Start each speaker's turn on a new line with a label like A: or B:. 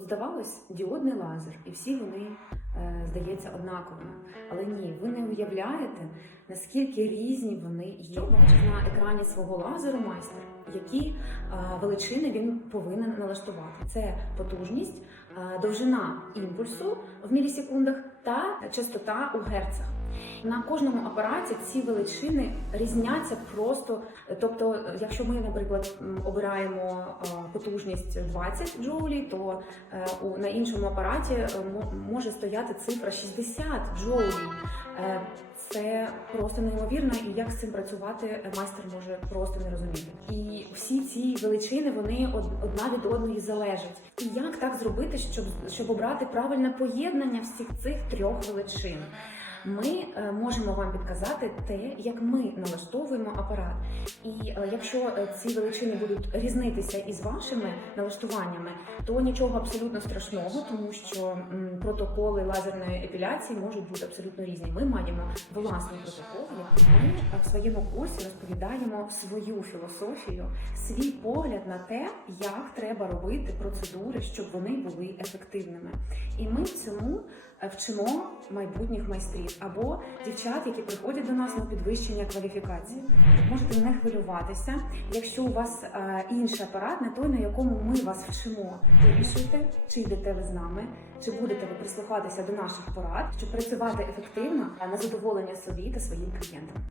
A: Здавалось, діодний лазер, і всі вони, е, здається, однаковими. Але ні, ви не уявляєте, наскільки різні вони. Що бачить на екрані свого лазеру майстер, які е, величини він повинен налаштувати. Це потужність, е, довжина імпульсу в мілісекундах та частота у герцах. На кожному апараті ці величини різняться просто. Тобто, якщо ми, наприклад, обираємо потужність 20 джоулей, то е, на іншому апараті е, мо- може стояти цифра 60 джоулей. Е, Це просто неймовірно, і як з цим працювати майстер може просто не розуміти. І всі ці величини вони од- одна від одної залежать. І як так зробити, щоб, щоб обрати правильне поєднання всіх цих трьох величин? Ми е, можемо вам підказати те, як ми налаштовуємо апарат. І е, якщо е, ці величини будуть різнитися із вашими налаштуваннями, то нічого абсолютно страшного, тому що протоколи лазерної епіляції можуть бути абсолютно різні. Ми маємо власний протокол, ми в своєму курсі розповідаємо свою філософію, свій погляд на те, як треба робити процедури, щоб вони були ефективними. І ми цьому вчимо майбутніх майстрів або дівчат, які приходять до нас на підвищення кваліфікації. Можете не хвилюватися, якщо у вас е, інший апарат, не той, на якому ми вас вчимо. Вирішуйте, чи йдете ви з нами, чи будете ви прислухатися до наших порад, щоб працювати ефективно на задоволення собі та своїм клієнтам.